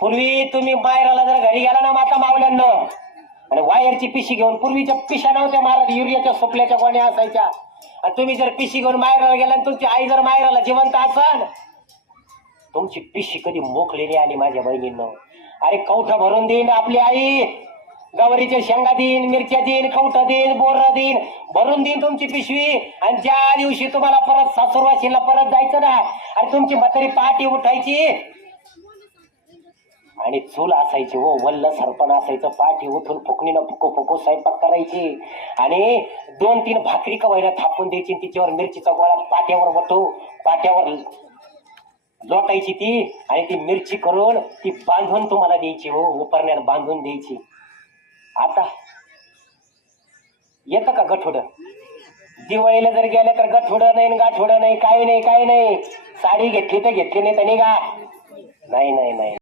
पूर्वी तुम्ही मायराला जर घरी गेला ना माता मावल्यांना आणि वायरची पिशी घेऊन, पूर्वीच्या पिशा नव्हत्या महाराज, युरियाच्या सोपल्याच्या गोण्या असायच्या, आणि तुम्ही जर पिशी घेऊन मायराला गेला आणि तुमची आई जर मायराला जिवंत असाल, तुमची पिशी कधी मोकलेली आली माझ्या बहिणींनो. अरे कवठा भरून देईन आपली आई, गवारीच्या शेंगा देईन, मिरच्या देईन, कवठा देईन, बोर्रा देईन, भरून देईन तुमची पिशवी. आणि ज्या दिवशी तुम्हाला परत सासूरवाशीला परत जायचं ना, आणि तुमची म्हातारी पहाटी उठायची आणि चूल असायची हो, वल्ल सरपण असायचं, पाठी उठून फुकणीनं फुको फुको स्वयंपाक करायची आणि 2-3 भाकरी कवायला थापून द्यायची, तिच्यावर मिरचीचा गोळा पाट्यावर लोटायची ती, आणि ती मिरची करून ती बांधून तुम्हाला द्यायची हो, उपरण्यात बांधून द्यायची. आता येतं का गठोड? दिवाळीला जर गेलं तर गठोड नाही, गाठोड नाही, काही नाही, काही नाही. साडी घेतली तर घेतली नाही तर निघा. नाही नाही नाही.